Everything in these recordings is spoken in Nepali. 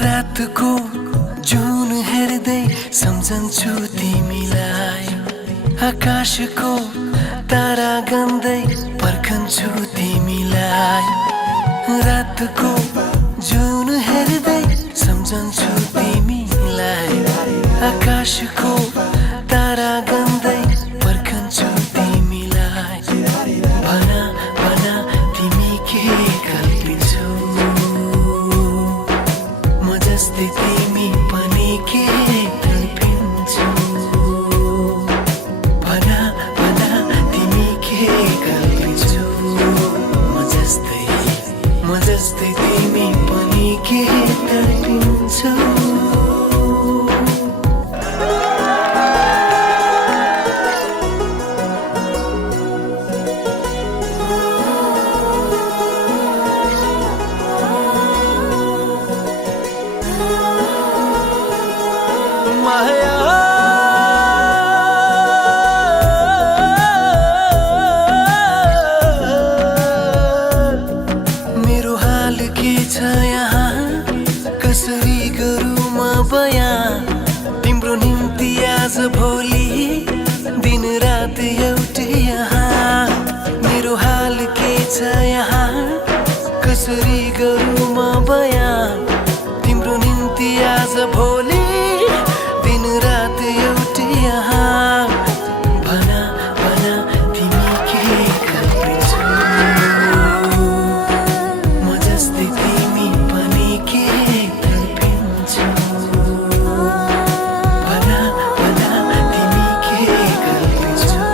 रातको जुन हेर्दै सम्झन्छु तिमीलाई, आकाशको तारा गन्दै पर्खन्छु तिमीलाई। रातको जुन हेर्दै सम्झन्छु तिमीलाई, आकाशको तारा गन्दै पर्खन्छु तिमीलाई। भन भन तिमी के कल्पिन्छौ, म जस्तै तिमी पनि के तडपिन्छौ। भन भन तिमी के कल्पिन्छौ, म जस्तै तिमी पनि के तडपिन्छौ। माया मेरो हाल के छ यहाँ, कसरी गरौँ म बयाँ। तिम्रो निम्ति आज भोलि दिन रात एउटै यहाँ। मेरो हाल के छ यहाँ, कसरी गरौँ म बयाँ। तिम्रो निम्ति आज भोलि दिन रात एउटै यहाँ। भन भन तिमी के कल्पिन्छौ, म जस्तै तिमी पनि के तडपिन्छौ। भन भन तिमी के कल्पिन्छौ,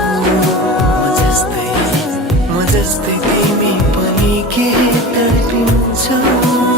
म जस्तै तिमी पनि के तडपिन्छौ।